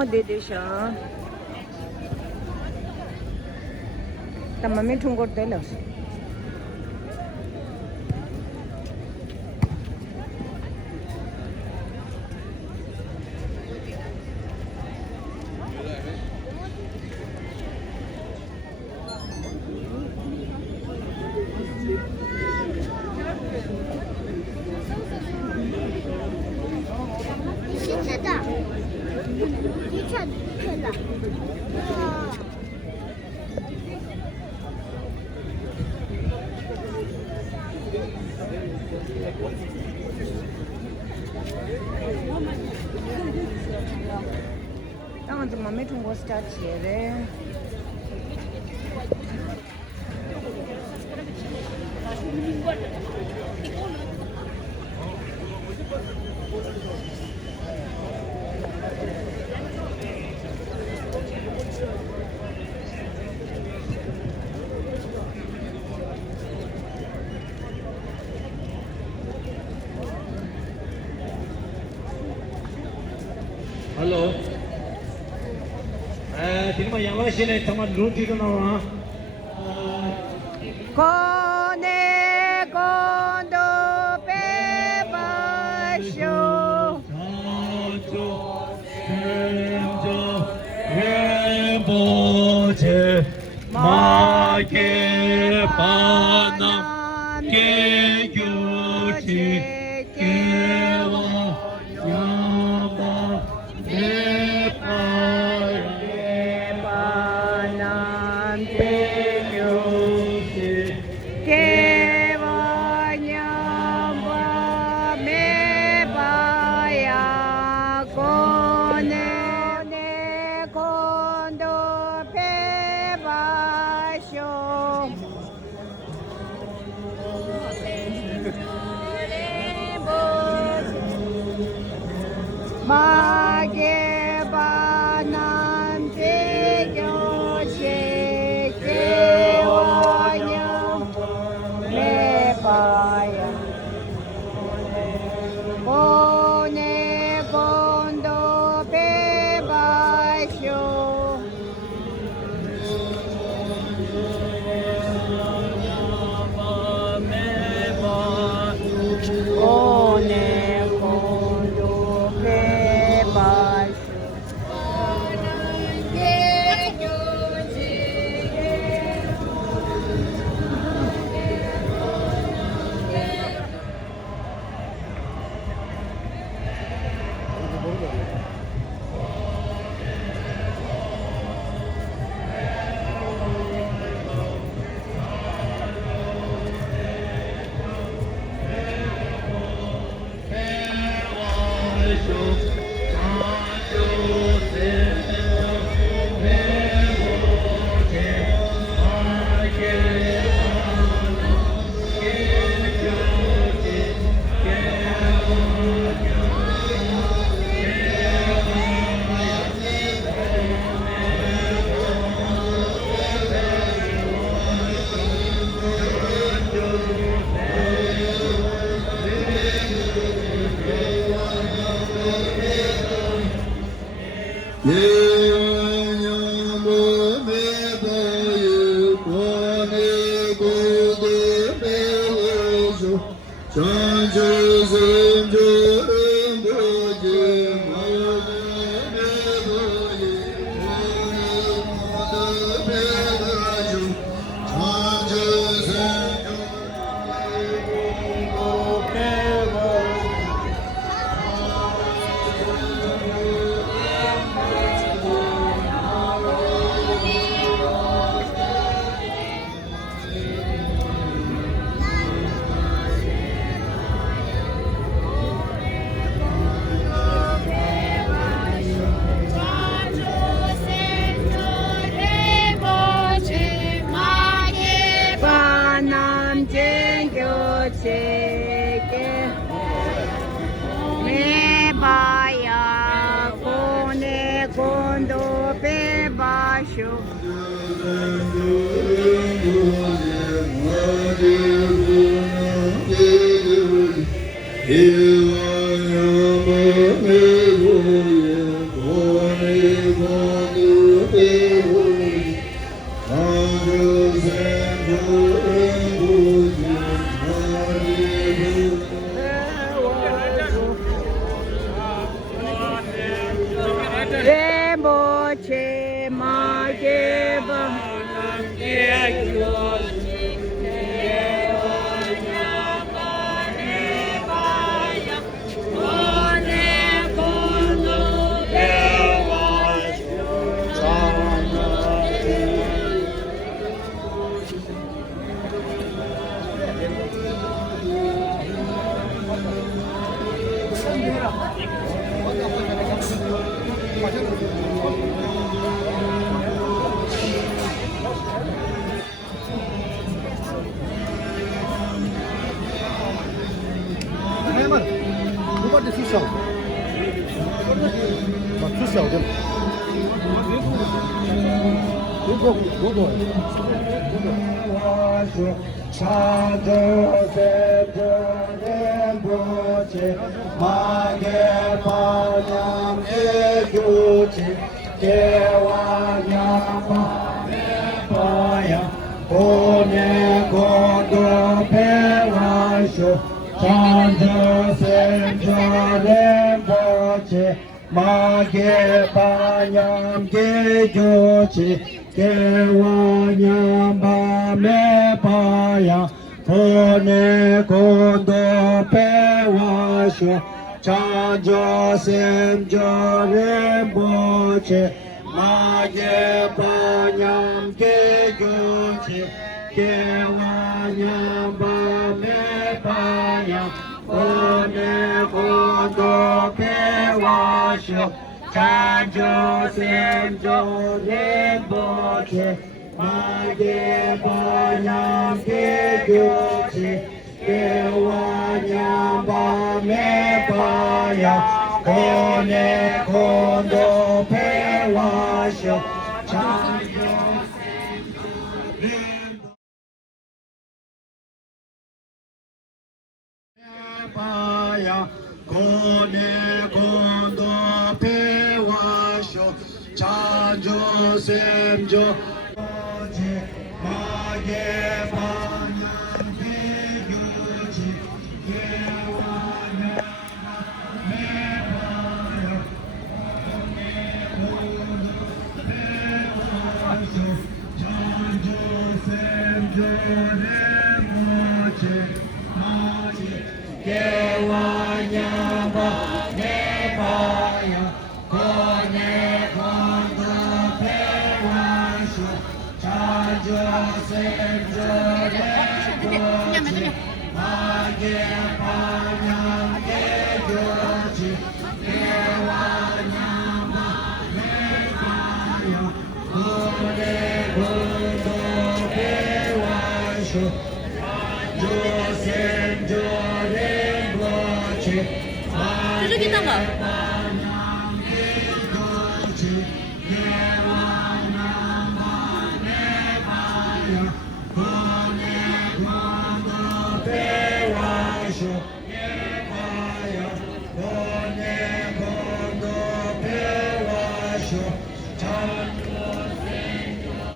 में दे दे तब मीठू गोट दे लो 땅은 좀 맘에 든 거 스타치에 Hello. 지금 양화시내 정말 루티도 나와. 고네 곤도 빼바쇼 사조 생조 회보제 마계 반남 개교지 개와 야마 대바남 대교시 개와냐바 매바야 고네 곤도 빼바쇼 마게 바남 대교시 개와냐 매바야 고네 곤도 빼바쇼 고네 곤도 빼바쇼 像，啊，最小的，如果我说唱着在这念不起，马给把娘给丢弃，给我娘把把呀，过年过度陪我说，唱着在这念不起，马给把娘给丢弃。给我娘把妹把呀，不能共同陪我学，唱着心着人不去，马也把娘给丢弃，给我娘把妹把呀，不能共同陪我学。唱着心着人不去，马也把娘给丢弃，给我娘把妹把呀，过年共同陪我学，唱着心着人不把呀，过年共同陪我学，唱着心着马也把娘给丢弃，给我娘没把呀，过年共同陪我学，唱着心着人不去，马也给我娘把妹把呀，过年共同陪我学，唱着心着人不去，马也把娘给丢弃，给我娘把妹把呀，过年共同陪我学，唱着心着人不去。 저기 있다가